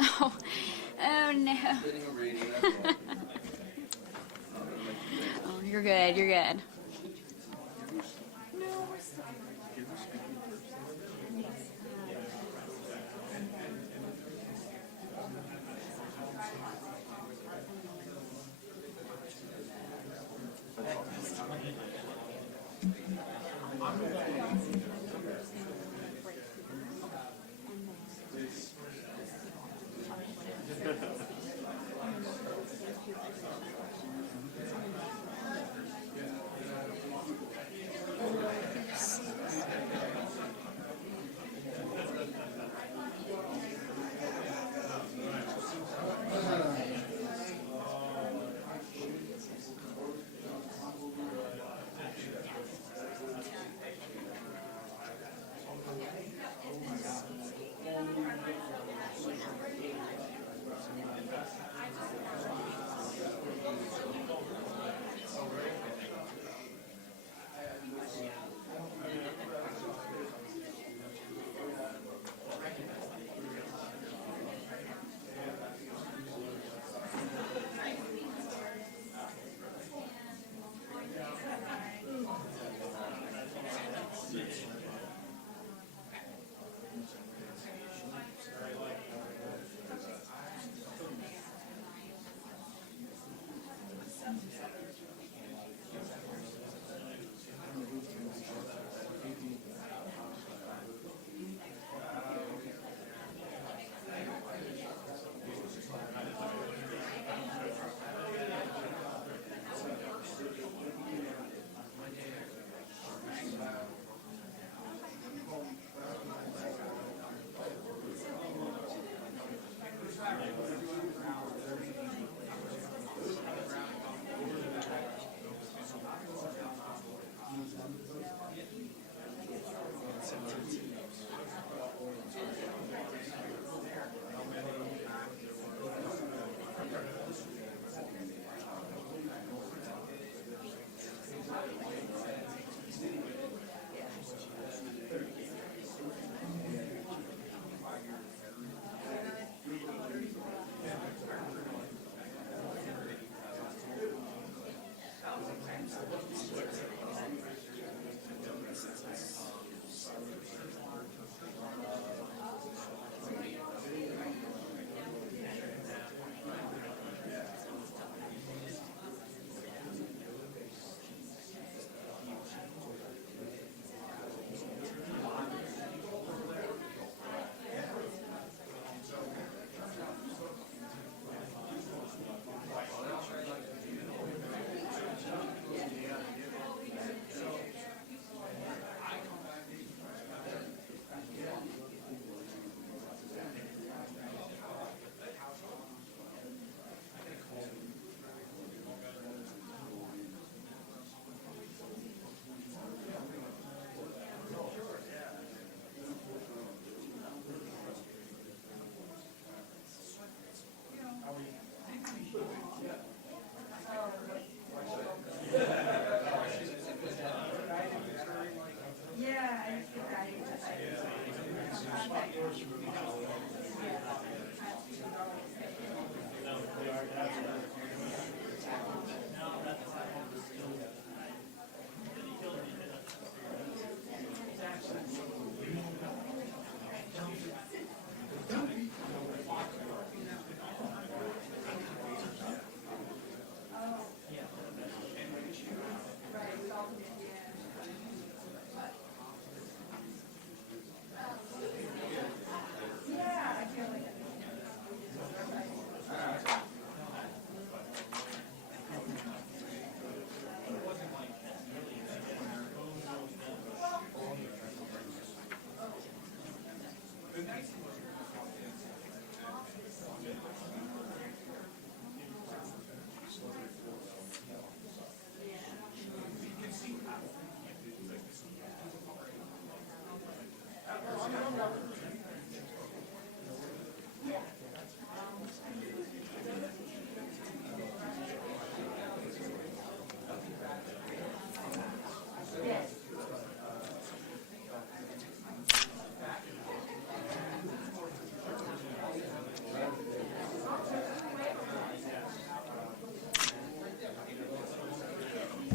Oh, oh no. Oh, you're good. You're good.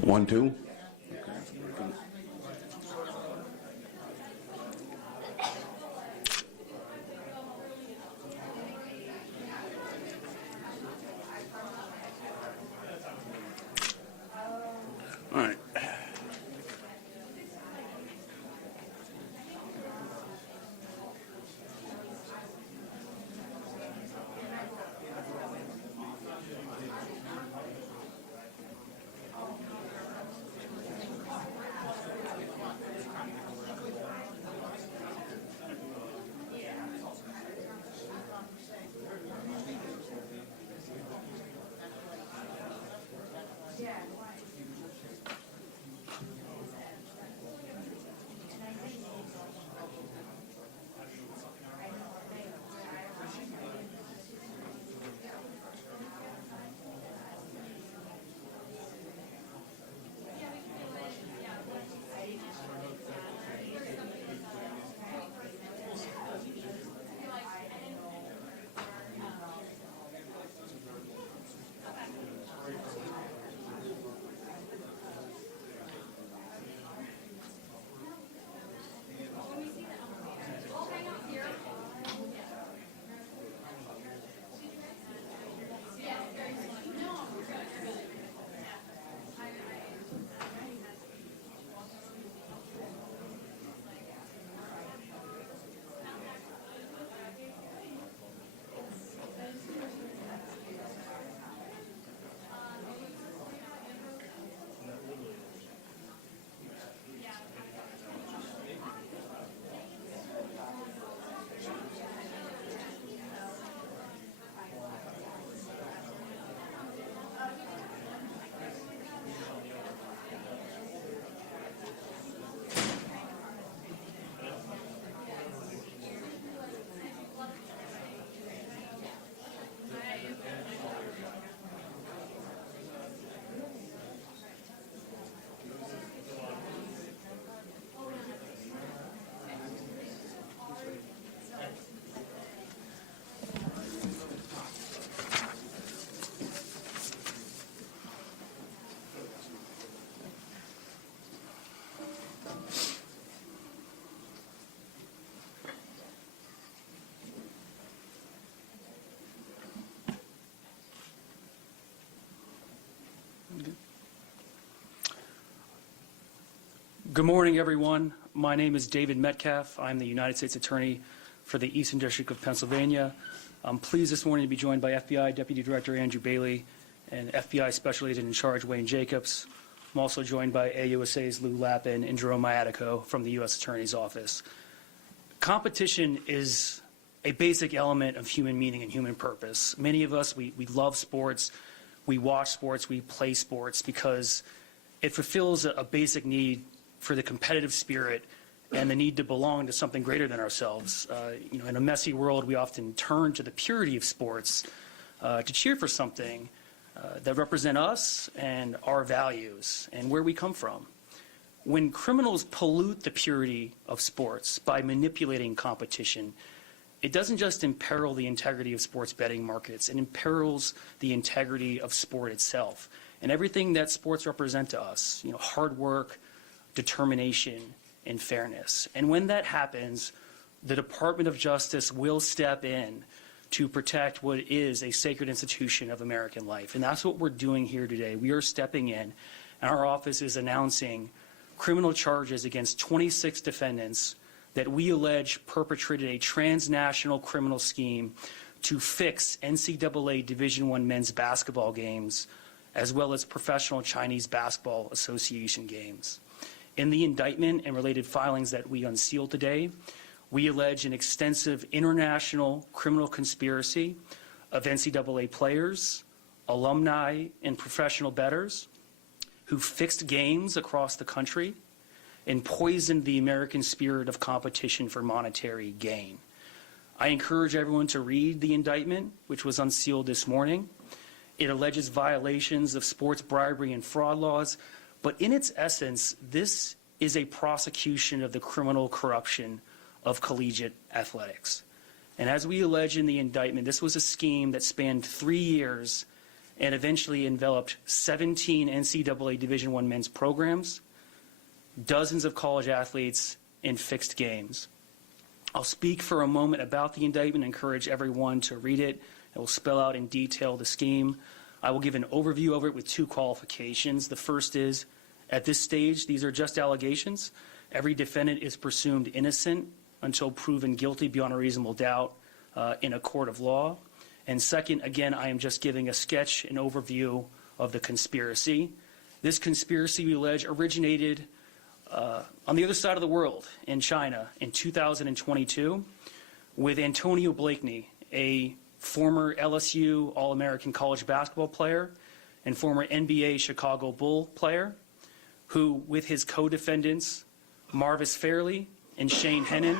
1, 2. All right. Good morning, everyone. My name is David Metcalf. I'm the United States Attorney for the Eastern District of Pennsylvania. I'm pleased this morning to be joined by FBI Deputy Director Andrew Bailey and FBI Special Agent in Charge Wayne Jacobs. I'm also joined by AUSA's Lou Lappin and Jerome Iatico from the U.S. Attorney's Office. Competition is a basic element of human meaning and human purpose. Many of us, we love sports, we watch sports, we play sports because it fulfills a basic need for the competitive spirit and the need to belong to something greater than ourselves. In a messy world, we often turn to the purity of sports to cheer for something that represent us and our values and where we come from. When criminals pollute the purity of sports by manipulating competition, it doesn't just imperil the integrity of sports betting markets, it imperils the integrity of sport itself and everything that sports represent to us, hard work, determination, and fairness. And when that happens, the Department of Justice will step in to protect what is a sacred institution of American life. And that's what we're doing here today. We are stepping in, and our office is announcing criminal charges against 26 defendants that we allege perpetrated a transnational criminal scheme to fix NCAA Division I men's basketball games, as well as Professional Chinese Basketball Association games. In the indictment and related filings that we unsealed today, we allege an extensive international criminal conspiracy of NCAA players, alumni, and professional bettors who fixed games across the country and poisoned the American spirit of competition for monetary gain. I encourage everyone to read the indictment, which was unsealed this morning. It alleges violations of sports bribery and fraud laws, but in its essence, this is a prosecution of the criminal corruption of collegiate athletics. And as we allege in the indictment, this was a scheme that spanned 3 years and eventually enveloped 17 NCAA Division I men's programs, dozens of college athletes, and fixed games. I'll speak for a moment about the indictment and encourage everyone to read it. It will spell out in detail the scheme. I will give an overview of it with two qualifications. The first is, at this stage, these are just allegations. Every defendant is presumed innocent until proven guilty beyond a reasonable doubt in a court of law. And second, again, I am just giving a sketch, an overview of the conspiracy. This conspiracy, we allege, originated on the other side of the world, in China, in 2022, with Antonio Blakeney, a former LSU All-American college basketball player and former NBA Chicago Bull player, who, with his co-defendants, Marvis Fairley and Shane Hennon,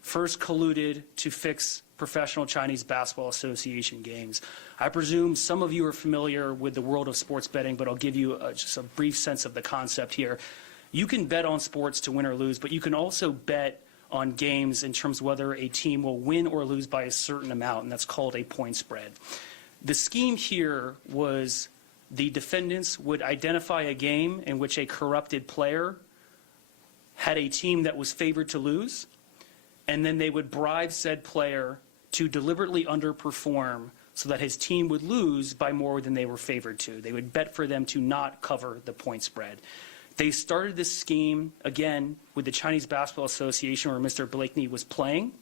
first colluded to fix Professional Chinese Basketball Association games. I presume some of you are familiar with the world of sports betting, but I'll give you just a brief sense of the concept here. You can bet on sports to win or lose, but you can also bet on games in terms of whether a team will win or lose by a certain amount, and that's called a point spread. The scheme here was the defendants would identify a game in which a corrupted player had a team that was favored to lose, and then they would bribe said player to deliberately underperform so that his team would lose by more than they were favored to. They would bet for them to not cover the point spread. They started this scheme, again, with the Chinese Basketball Association, where Mr. Blakeney was playing.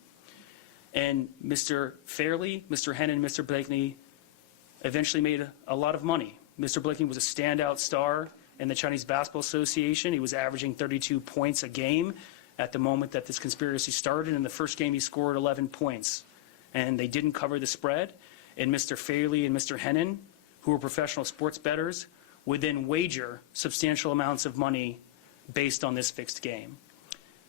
And Mr. Fairley, Mr. Hennon, and Mr. Blakeney eventually made a lot of money. Mr. Blakeney was a standout star in the Chinese Basketball Association. He was averaging 32 points a game at the moment that this conspiracy started. In the first game, he scored 11 points. And they didn't cover the spread. And Mr. Fairley and Mr. Hennon, who were professional sports bettors, would then wager substantial amounts of money based on this fixed game.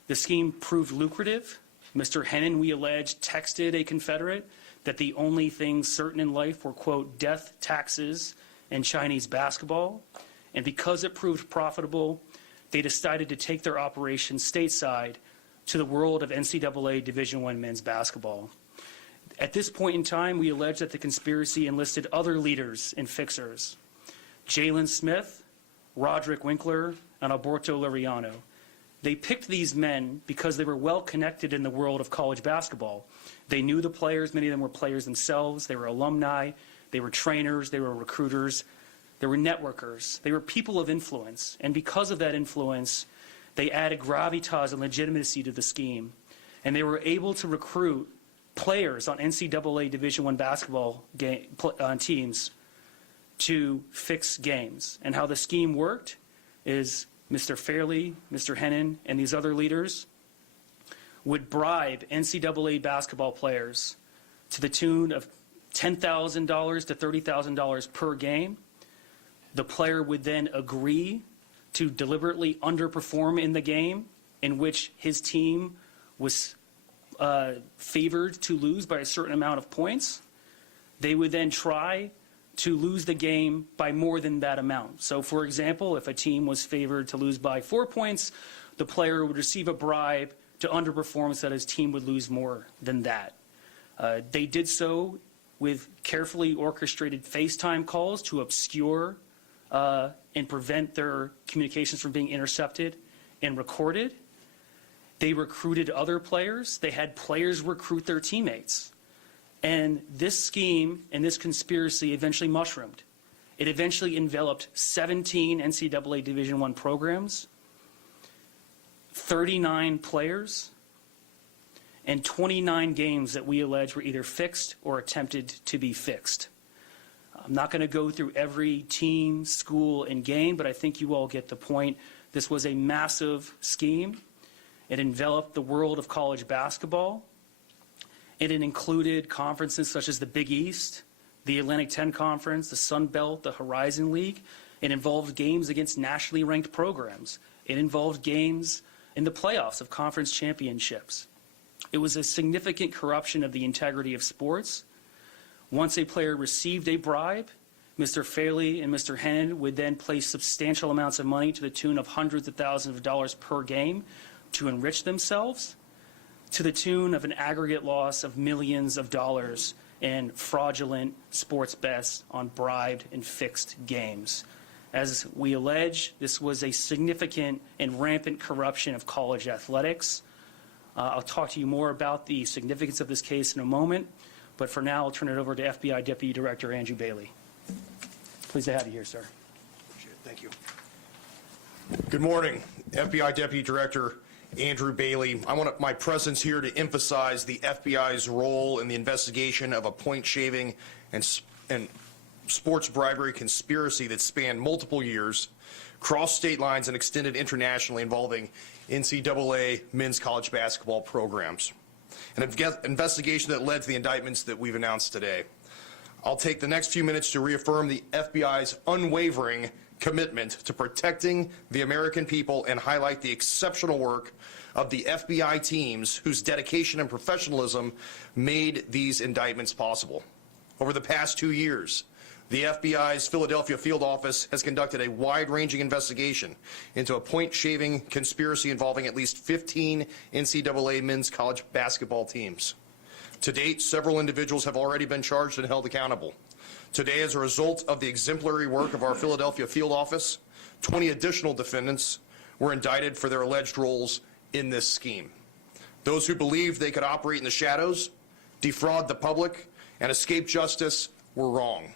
The scheme proved lucrative. Mr. Hennon, we allege, texted a Confederate that the only things certain in life were, quote, death, taxes, and Chinese basketball. And because it proved profitable, they decided to take their operation stateside to the world of NCAA Division I men's basketball. At this point in time, we allege that the conspiracy enlisted other leaders and fixers: Jalen Smith, Roderick Winkler, and Alberto Liriano. They picked these men because they were well connected in the world of college basketball. They knew the players. Many of them were players themselves. They were alumni. They were trainers. They were recruiters. They were networkers. They were people of influence. And because of that influence, they added gravitas and legitimacy to the scheme. And they were able to recruit players on NCAA Division I basketball teams to fix games. And how the scheme worked is Mr. Fairley, Mr. Hennon, and these other leaders would bribe NCAA basketball players to the tune of $10,000 to $30,000 per game. The player would then agree to deliberately underperform in the game in which his team was favored to lose by a certain amount of points. They would then try to lose the game by more than that amount. So, for example, if a team was favored to lose by 4 points, the player would receive a bribe to underperform so that his team would lose more than that. They did so with carefully orchestrated FaceTime calls to obscure and prevent their communications from being intercepted and recorded. They recruited other players. They had players recruit their teammates. And this scheme and this conspiracy eventually mushroomed. It eventually enveloped 17 NCAA Division I programs, 39 players, and 29 games that we allege were either fixed or attempted to be fixed. I'm not going to go through every team, school, and game, but I think you all get the point. This was a massive scheme. It enveloped the world of college basketball. And it included conferences such as the Big East, the Atlantic 10 Conference, the Sun Belt, the Horizon League. It involved games against nationally ranked programs. It involved games in the playoffs of conference championships. It was a significant corruption of the integrity of sports. Once a player received a bribe, Mr. Fairley and Mr. Hennon would then place substantial amounts of money to the tune of hundreds of thousands of dollars per game to enrich themselves, to the tune of an aggregate loss of millions of dollars and fraudulent sports bets on bribed and fixed games. As we allege, this was a significant and rampant corruption of college athletics. I'll talk to you more about the significance of this case in a moment, but for now, I'll turn it over to FBI Deputy Director Andrew Bailey. Pleased to have you here, sir. Appreciate it. Thank you. Good morning. FBI Deputy Director Andrew Bailey. I want my presence here to emphasize the FBI's role in the investigation of a point-shaving and sports bribery conspiracy that spanned multiple years, crossed state lines, and extended internationally, involving NCAA men's college basketball programs. An investigation that led to the indictments that we've announced today. I'll take the next few minutes to reaffirm the FBI's unwavering commitment to protecting the American people and highlight the exceptional work of the FBI teams whose dedication and professionalism made these indictments possible. Over the past 2 years, the FBI's Philadelphia field office has conducted a wide-ranging investigation into a point-shaving conspiracy involving at least 15 NCAA men's college basketball teams. To date, several individuals have already been charged and held accountable. Today, as a result of the exemplary work of our Philadelphia field office, 20 additional defendants were indicted for their alleged roles in this scheme. Those who believed they could operate in the shadows, defraud the public, and escape justice were wrong.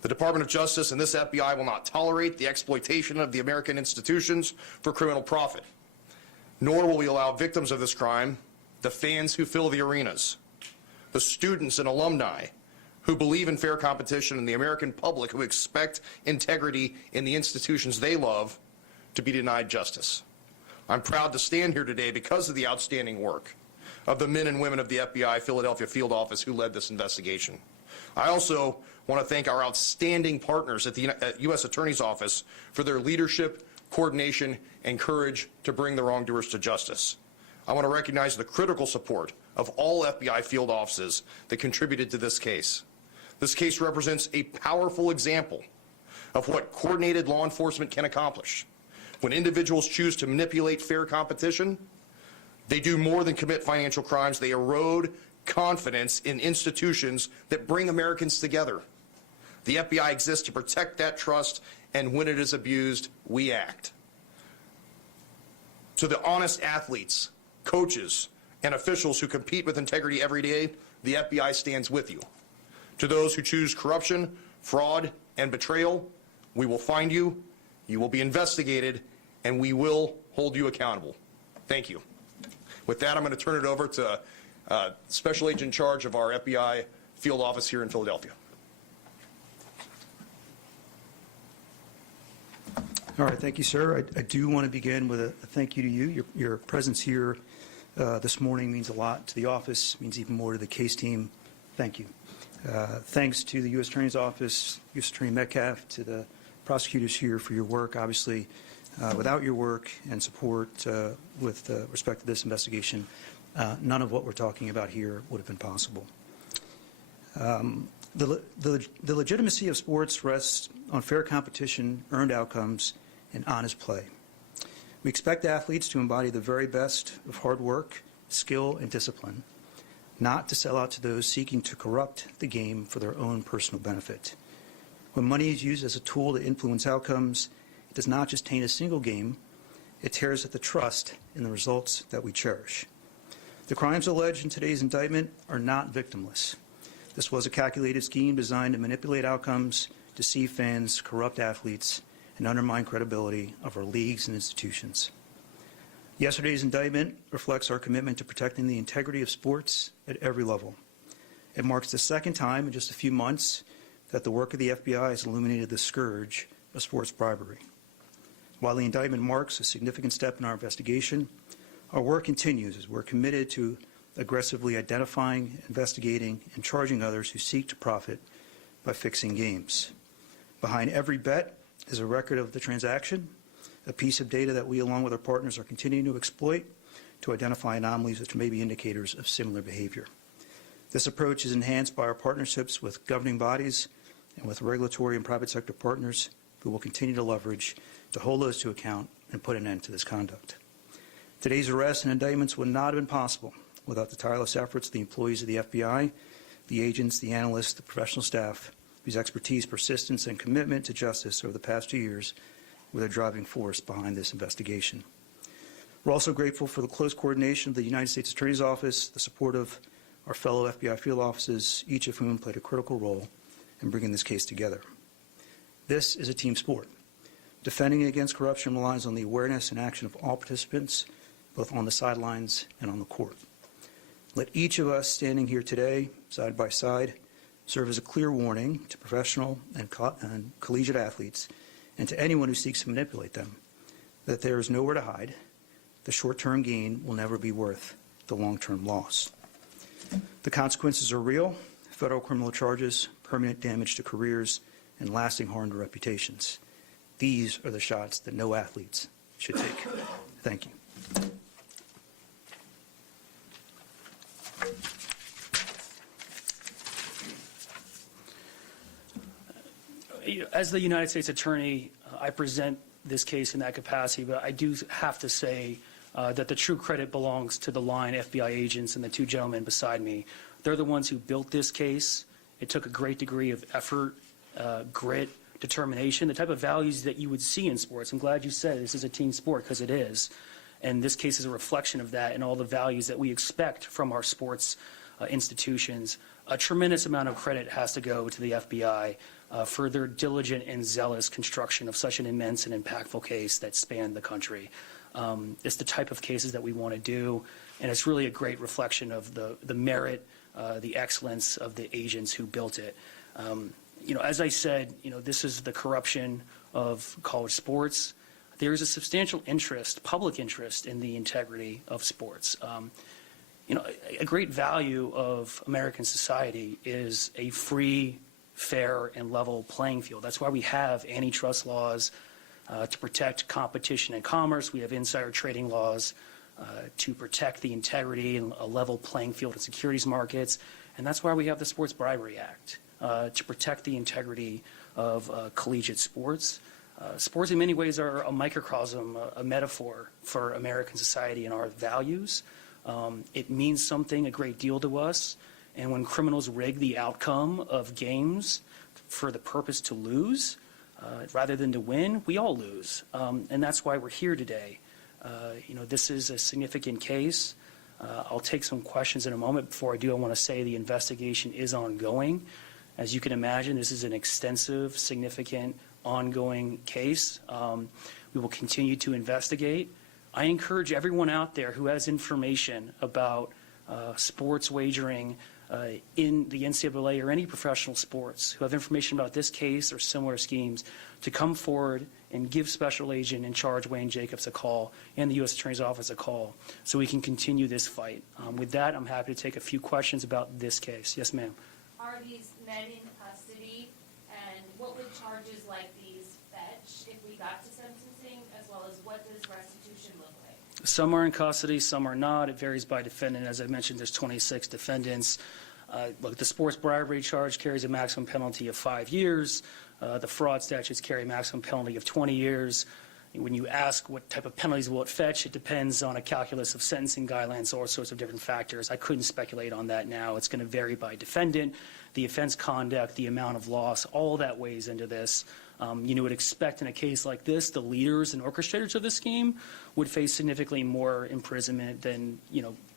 The Department of Justice and this FBI will not tolerate the exploitation of the American institutions for criminal profit, nor will we allow victims of this crime, the fans who fill the arenas, the students and alumni who believe in fair competition, and the American public who expect integrity in the institutions they love, to be denied justice. I'm proud to stand here today because of the outstanding work of the men and women of the FBI Philadelphia field office who led this investigation. I also want to thank our outstanding partners at the U.S. Attorney's Office for their leadership, coordination, and courage to bring the wrongdoers to justice. I want to recognize the critical support of all FBI field offices that contributed to this case. This case represents a powerful example of what coordinated law enforcement can accomplish. When individuals choose to manipulate fair competition, they do more than commit financial crimes. They erode confidence in institutions that bring Americans together. The FBI exists to protect that trust, and when it is abused, we act. To the honest athletes, coaches, and officials who compete with integrity every day, the FBI stands with you. To those who choose corruption, fraud, and betrayal, we will find you, you will be investigated, and we will hold you accountable. Thank you. With that, I'm going to turn it over to Special Agent in charge of our FBI field office here in Philadelphia. All right, thank you, sir. I do want to begin with a thank you to you. Your presence here this morning means a lot to the office, means even more to the case team. Thank you. Thanks to the U.S. Attorney's Office, U.S. Attorney Metcalf, to the prosecutors here for your work. Obviously, without your work and support with respect to this investigation, none of what we're talking about here would have been possible. The legitimacy of sports rests on fair competition, earned outcomes, and honest play. We expect athletes to embody the very best of hard work, skill, and discipline, not to sell out to those seeking to corrupt the game for their own personal benefit. When money is used as a tool to influence outcomes, it does not just taint a single game, it tears at the trust in the results that we cherish. The crimes alleged in today's indictment are not victimless. This was a calculated scheme designed to manipulate outcomes, deceive fans, corrupt athletes, and undermine credibility of our leagues and institutions. Yesterday's indictment reflects our commitment to protecting the integrity of sports at every level. It marks the second time in just a few months that the work of the FBI has illuminated the scourge of sports bribery. While the indictment marks a significant step in our investigation, our work continues as we're committed to aggressively identifying, investigating, and charging others who seek to profit by fixing games. Behind every bet is a record of the transaction, a piece of data that we, along with our partners, are continuing to exploit to identify anomalies which may be indicators of similar behavior. This approach is enhanced by our partnerships with governing bodies and with regulatory and private sector partners who will continue to leverage to hold us to account and put an end to this conduct. Today's arrests and indictments would not have been possible without the tireless efforts of the employees of the FBI, the agents, the analysts, the professional staff, whose expertise, persistence, and commitment to justice over the past 2 years were the driving force behind this investigation. We're also grateful for the close coordination of the United States Attorney's Office, the support of our fellow FBI field offices, each of whom played a critical role in bringing this case together. This is a team sport. Defending against corruption relies on the awareness and action of all participants, both on the sidelines and on the court. Let each of us standing here today, side by side, serve as a clear warning to professional and collegiate athletes and to anyone who seeks to manipulate them that there is nowhere to hide. The short-term gain will never be worth the long-term loss. The consequences are real: federal criminal charges, permanent damage to careers, and lasting harm to reputations. These are the shots that no athletes should take. Thank you. As the United States Attorney, I present this case in that capacity, but I do have to say that the true credit belongs to the line FBI agents and the two gentlemen beside me. They're the ones who built this case. It took a great degree of effort, grit, determination, the type of values that you would see in sports. I'm glad you said this is a team sport, because it is. And this case is a reflection of that and all the values that we expect from our sports institutions. A tremendous amount of credit has to go to the FBI for their diligent and zealous construction of such an immense and impactful case that spanned the country. It's the type of cases that we want to do, and it's really a great reflection of the merit, the excellence of the agents who built it. As I said, this is the corruption of college sports. There is a substantial interest, public interest, in the integrity of sports. A great value of American society is a free, fair, and level playing field. That's why we have antitrust laws to protect competition and commerce. We have insider trading laws to protect the integrity and a level playing field in securities markets. And that's why we have the Sports Bribery Act to protect the integrity of collegiate sports. Sports in many ways are a microcosm, a metaphor for American society and our values. It means something a great deal to us. And when criminals rig the outcome of games for the purpose to lose, rather than to win, we all lose. And that's why we're here today. This is a significant case. I'll take some questions in a moment. Before I do, I want to say the investigation is ongoing. As you can imagine, this is an extensive, significant, ongoing case. We will continue to investigate. I encourage everyone out there who has information about sports wagering in the NCAA or any professional sports, who have information about this case or similar schemes, to come forward and give Special Agent in charge Wayne Jacobs a call and the U.S. Attorney's Office a call so we can continue this fight. With that, I'm happy to take a few questions about this case. Yes, ma'am. Are these men in custody, and what would charges like these fetch if we got to sentencing, as well as what does restitution look like? Some are in custody, some are not. It varies by defendant. As I mentioned, there's 26 defendants. Look, the sports bribery charge carries a maximum penalty of 5 years. The fraud statutes carry a maximum penalty of 20 years. When you ask what type of penalties will it fetch, it depends on a calculus of sentencing guidelines, all sorts of different factors. I couldn't speculate on that now. It's going to vary by defendant, the offense conduct, the amount of loss, all that weighs into this. You would expect in a case like this, the leaders and orchestrators of the scheme would face significantly more imprisonment than,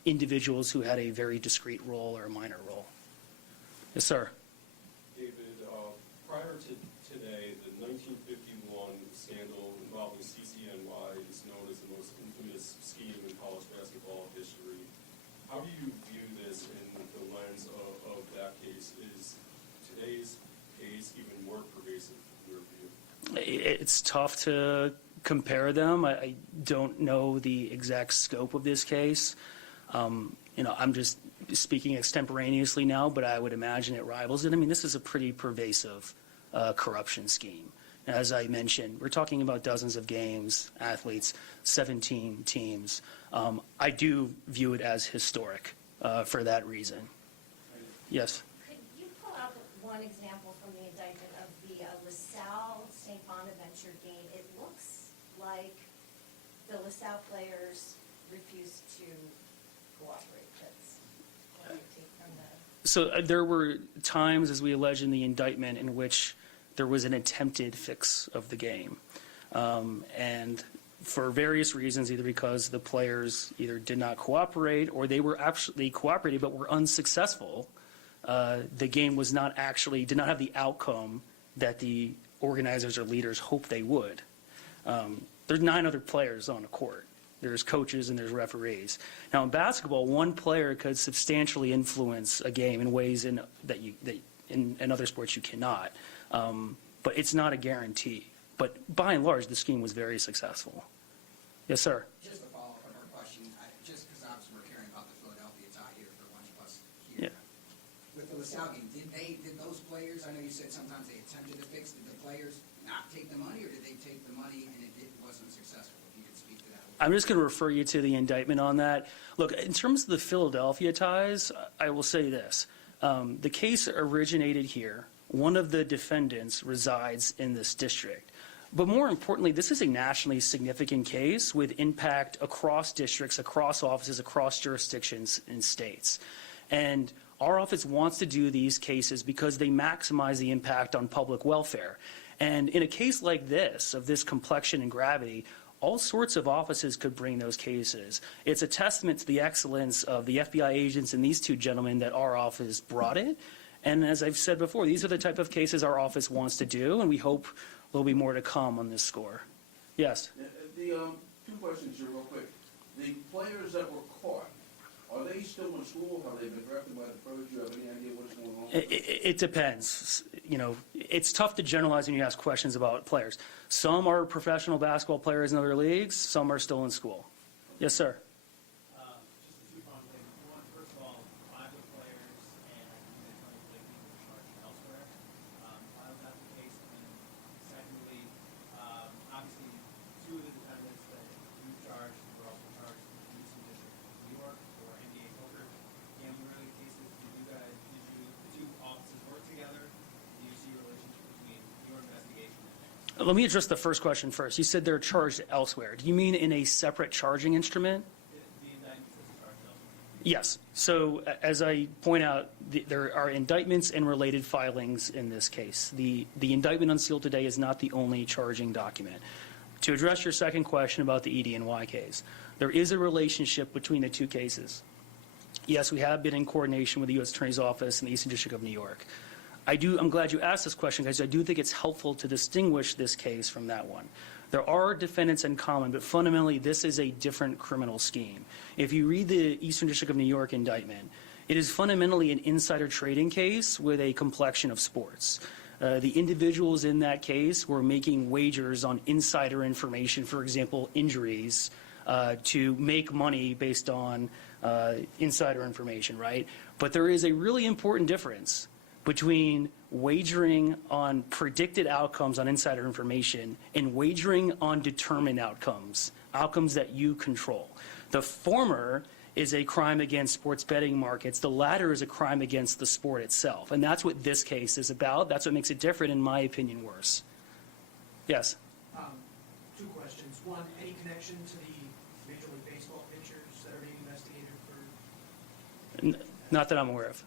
individuals who had a very discrete role or a minor role. Yes, sir. David, prior to today, the 1951 scandal involving CCNY is known as the most infamous scheme in college basketball history. How do you view this in the lens of that case? Is today's case even more pervasive in your view? It's tough to compare them. I don't know the exact scope of this case. I'm just speaking extemporaneously now, but I would imagine it rivals it. I mean, this is a pretty pervasive corruption scheme. As I mentioned, we're talking about dozens of games, athletes, 17 teams. I do view it as historic for that reason. Yes? Could you pull out one example from the indictment of the LaSalle-St. Bonaventure game? It looks like the LaSalle players refused to cooperate. That's what I take from the So there were times, as we allege in the indictment, in which there was an attempted fix of the game. And for various reasons, either because the players either did not cooperate or they were actually cooperating but were unsuccessful, the game was not actually, did not have the outcome that the organizers or leaders hoped they would. There's 9 other players on the court. There's coaches and there's referees. Now in basketball, one player could substantially influence a game in ways in other sports you cannot. But it's not a guarantee. But by and large, the scheme was very successful. Yes, sir. Just to follow up on our question, just because obviously we're caring about the Philadelphia tie here for lunch plus here. Yeah. With the LaSalle game, did those players, I know you said sometimes they attempted to fix, did the players not take the money, or did they take the money and it wasn't successful? If you could speak to that. I'm just going to refer you to the indictment on that. Look, in terms of the Philadelphia ties, I will say this. The case originated here. One of the defendants resides in this district. But more importantly, this is a nationally significant case with impact across districts, across offices, across jurisdictions and states. And our office wants to do these cases because they maximize the impact on public welfare. And in a case like this, of this complexion and gravity, all sorts of offices could bring those cases. It's a testament to the excellence of the FBI agents and these 2 gentlemen that our office brought it. And as I've said before, these are the type of cases our office wants to do, and we hope there'll be more to come on this score. Yes? The 2 questions here real quick. The players that were caught, are they still in school? Have they been drafted by the pros? Do you have any idea what's going on? It depends. You know, it's tough to generalize when you ask questions about players. Some are professional basketball players in other leagues. Some are still in school. Yes, sir. Just a two-pronged thing. One, first of all, 5 of the players and I think the attorney believe were charged elsewhere. Why was that the case? And then secondly, obviously, 2 of the defendants that you charged were also charged in the Eastern District of New York for NBA poker gambling related cases. The 2 offices work together? Do you see a relationship between your investigation and theirs? Let me address the first question first. You said they're charged elsewhere. Do you mean in a separate charging instrument? The indictment says charged elsewhere. Yes. So as I point out, there are indictments and related filings in this case. The indictment unsealed today is not the only charging document. To address your second question about the ED&Y case, there is a relationship between the 2 cases. Yes, we have been in coordination with the U.S. Attorney's Office and the Eastern District of New York. I'm glad you asked this question because I do think it's helpful to distinguish this case from that one. There are defendants in common, but fundamentally this is a different criminal scheme. If you read the Eastern District of New York indictment, it is fundamentally an insider trading case with a complexion of sports. The individuals in that case were making wagers on insider information, for example, injuries, to make money based on insider information, right? But there is a really important difference between wagering on predicted outcomes on insider information and wagering on determined outcomes, outcomes that you control. The former is a crime against sports betting markets. The latter is a crime against the sport itself. And that's what this case is about. That's what makes it different, in my opinion, worse. Yes? 2 questions. One, any connection to the Major League Baseball pitchers that are being investigated for? Not that I'm aware of.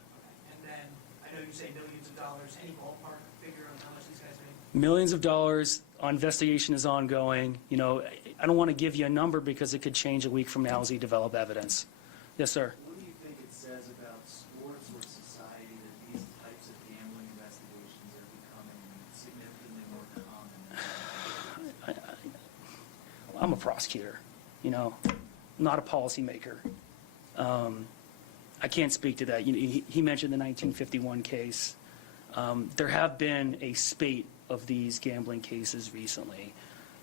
And then, I know you say millions of dollars. Any ballpark figure on how much these guys make? Millions of dollars. Investigation is ongoing. You know, I don't want to give you a number because it could change a week from now as we develop evidence. Yes, sir. What do you think it says about sports or society that these types of gambling investigations are becoming significantly more common? I'm a prosecutor, you know, not a policymaker. I can't speak to that. You know, he mentioned the 1951 case. There have been a spate of these gambling cases recently.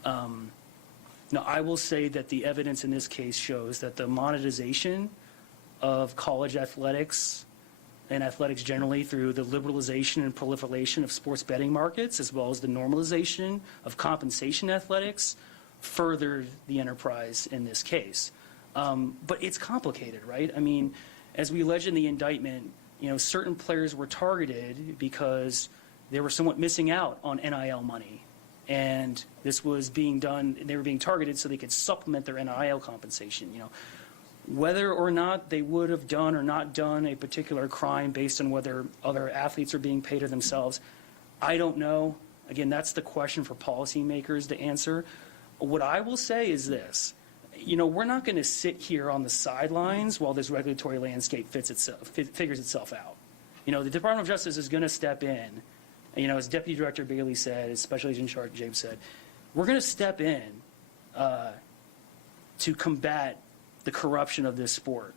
Now, I will say that the evidence in this case shows that the monetization of college athletics and athletics generally through the liberalization and proliferation of sports betting markets, as well as the normalization of compensation athletics, furthered the enterprise in this case. But it's complicated, right? I mean, as we allege in the indictment, you know, certain players were targeted because they were somewhat missing out on NIL money. And this was being done, they were being targeted so they could supplement their NIL compensation, you know. Whether or not they would have done or not done a particular crime based on whether other athletes are being paid or themselves, I don't know. Again, that's the question for policymakers to answer. What I will say is this. We're not going to sit here on the sidelines while this regulatory landscape figures itself out. The Department of Justice is going to step in. As Deputy Director Bailey said, as Special Agent in Charge James said, we're going to step in to combat the corruption of this sport.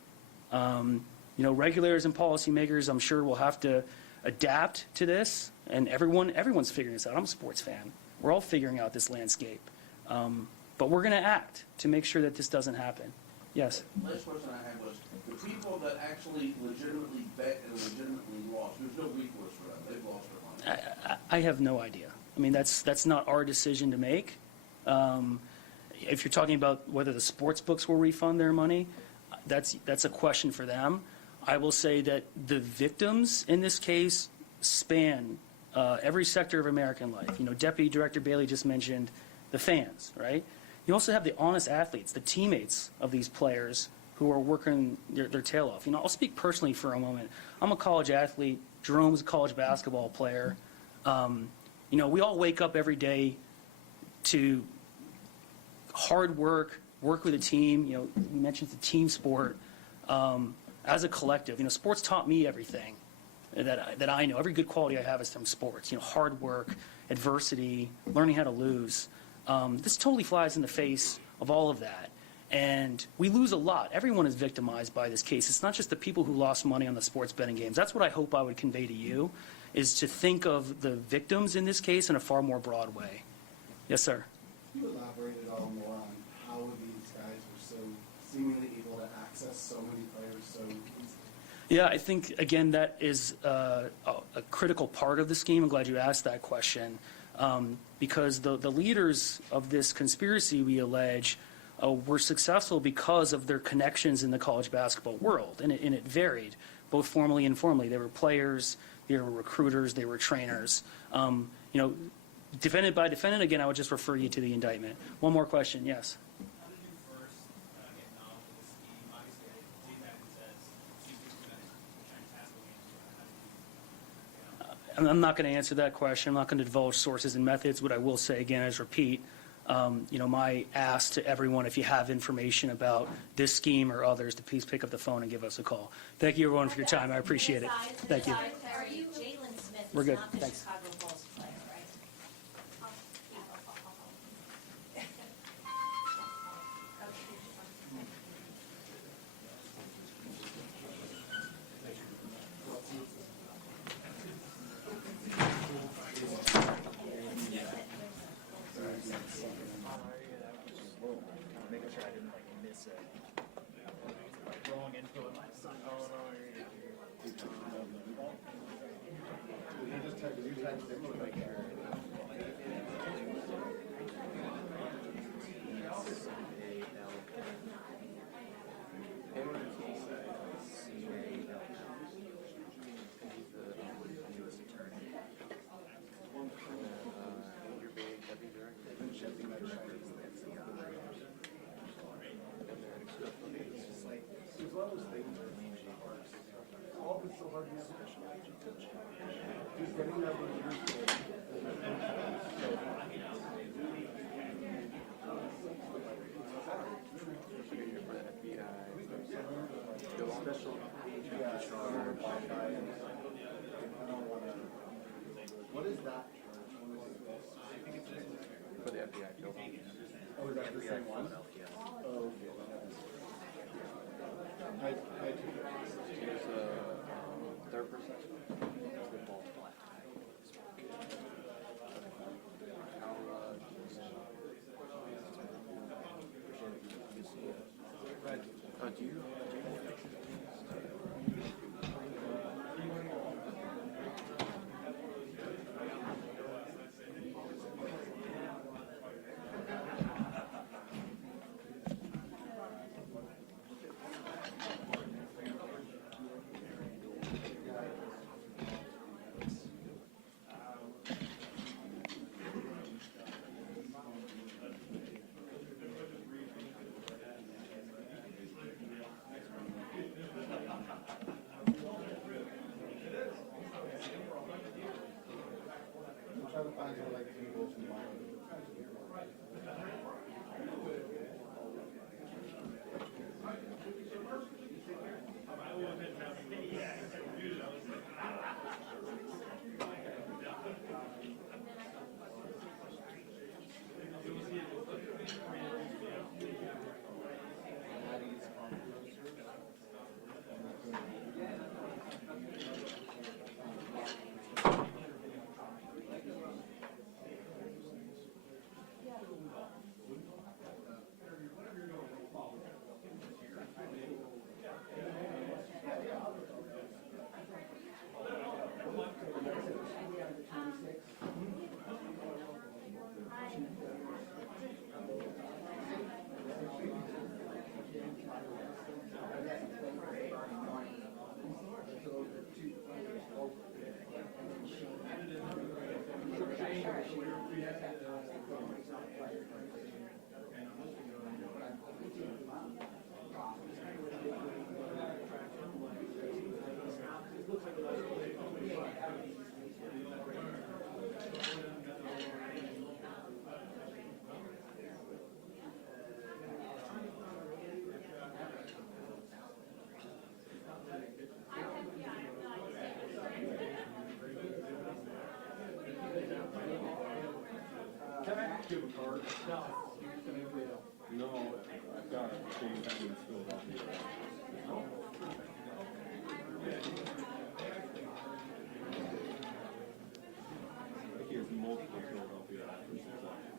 Regulators and policymakers, I'm sure, will have to adapt to this, and everyone's figuring this out. I'm a sports fan. We're all figuring out this landscape. But we're going to act to make sure that this doesn't happen. Yes? Last question I had was, the people that actually legitimately bet and legitimately lost, there's no recourse for them. They've lost their money. I have no idea. I mean, that's not our decision to make. If you're talking about whether the sports books will refund their money, that's a question for them. I will say that the victims in this case span every sector of American life. Deputy Director Bailey just mentioned the fans, right? You also have the honest athletes, the teammates of these players who are working their tail off. I'll speak personally for a moment. I'm a college athlete. Jerome's a college basketball player. We all wake up every day to hard work with a team. You mentioned the team sport. As a collective, sports taught me everything that I know. Every good quality I have is from sports. Hard work, adversity, learning how to lose. This totally flies in the face of all of that. And we lose a lot. Everyone is victimized by this case. It's not just the people who lost money on the sports betting games. That's what I hope I would convey to you, is to think of the victims in this case in a far more broad way. Yes, sir? Can you elaborate at all more on how these guys were so seemingly able to access so many players so easily? Yeah, I think, again, that is a critical part of the scheme. I'm glad you asked that question. Because the leaders of this conspiracy, we allege, were successful because of their connections in the college basketball world, and it varied, both formally and informally. They were players, they were recruiters, they were trainers. Defendant by defendant, again, I would just refer you to the indictment. One more question, yes. How did you first get knowledge of the scheme? Obviously, I see that it says I'm not going to answer that question. I'm not going to divulge sources and methods. What I will say, again, is repeat, my ask to everyone, if you have information about this scheme or others, to please pick up the phone and give us a call. Thank you, everyone, for your time. I appreciate it. Thank you. Jalen Smith We're is good. not the Thanks. Chicago Bulls player, right? Making sure I didn't miss it. Wrong info with my son. Oh no, What is that? for the FBI. Oh, is that the same one? Oh, okay. I took it. Here's a third person. Good ball. Do you? try to find some like tables and Give a card? No, I've got it. Same time in Philadelphia. I think he has multiple Philadelphia actors.